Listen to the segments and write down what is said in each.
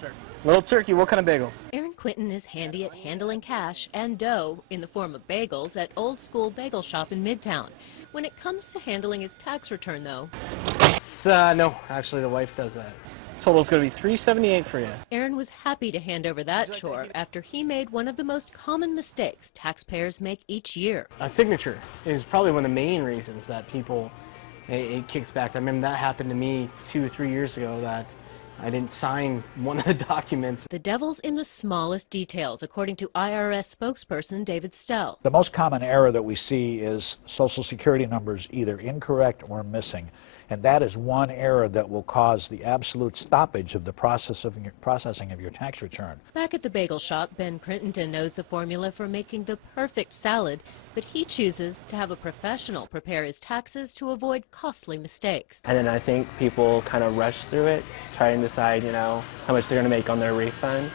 turkey. Little turkey, what kind of bagel? Aaron Quinton is handy at handling cash and dough in the form of bagels at Old School Bagel Shop in Midtown. When it comes to handling his tax return, though, No, actually the wife does that. Total's going to be $378 for you. Aaron was happy to hand over that chore after he made one of the most common mistakes taxpayers make each year. A signature is probably one of the main reasons that people, it kicks back. I remember that happened to me 2 or 3 years ago, that I didn't sign one of the documents. The devil's in the smallest details, according to IRS spokesperson David Stell. The most common error that we see is Social Security numbers either incorrect or missing. And that is one error that will cause the absolute stoppage of the processing of your tax return. Back at the bagel shop, Ben Crittenden knows the formula for making the perfect salad, but he chooses to have a professional prepare his taxes to avoid costly mistakes. And then I think people kind of rush through it, try and decide, how much they're going to make on their refund.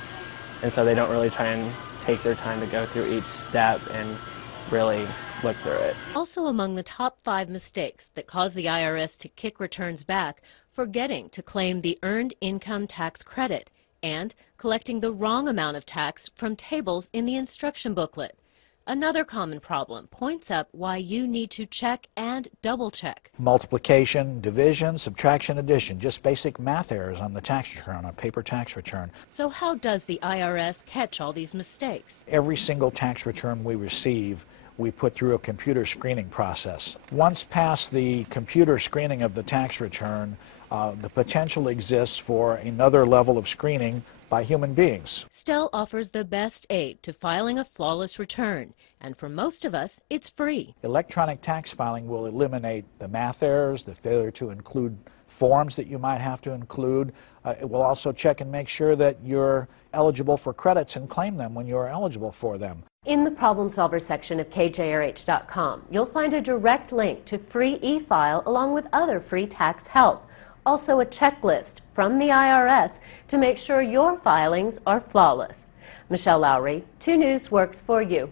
And so they don't really try and take their time to go through each step and really look through it. Also among the top 5 mistakes that cause the IRS to kick returns back, forgetting to claim the Earned Income Tax Credit and collecting the wrong amount of tax from tables in the instruction booklet. Another common problem points up why you need to check and double check. Multiplication, division, subtraction, addition, just basic math errors on the tax return, on a paper tax return. So how does the IRS catch all these mistakes? Every single tax return we receive, we put through a computer screening process. Once past the computer screening of the tax return, the potential exists for another level of screening by human beings. Stell offers the best aid to filing a flawless return, and for most of us, it's free. Electronic tax filing will eliminate the math errors, the failure to include forms that you might have to include. It will also check and make sure that you're eligible for credits and claim them when you're eligible for them. In the Problem Solver section of KJRH.com, you'll find a direct link to free e-file along with other free tax help. Also a checklist from the IRS to make sure your filings are flawless. Michelle Lowry, 2 News works for you.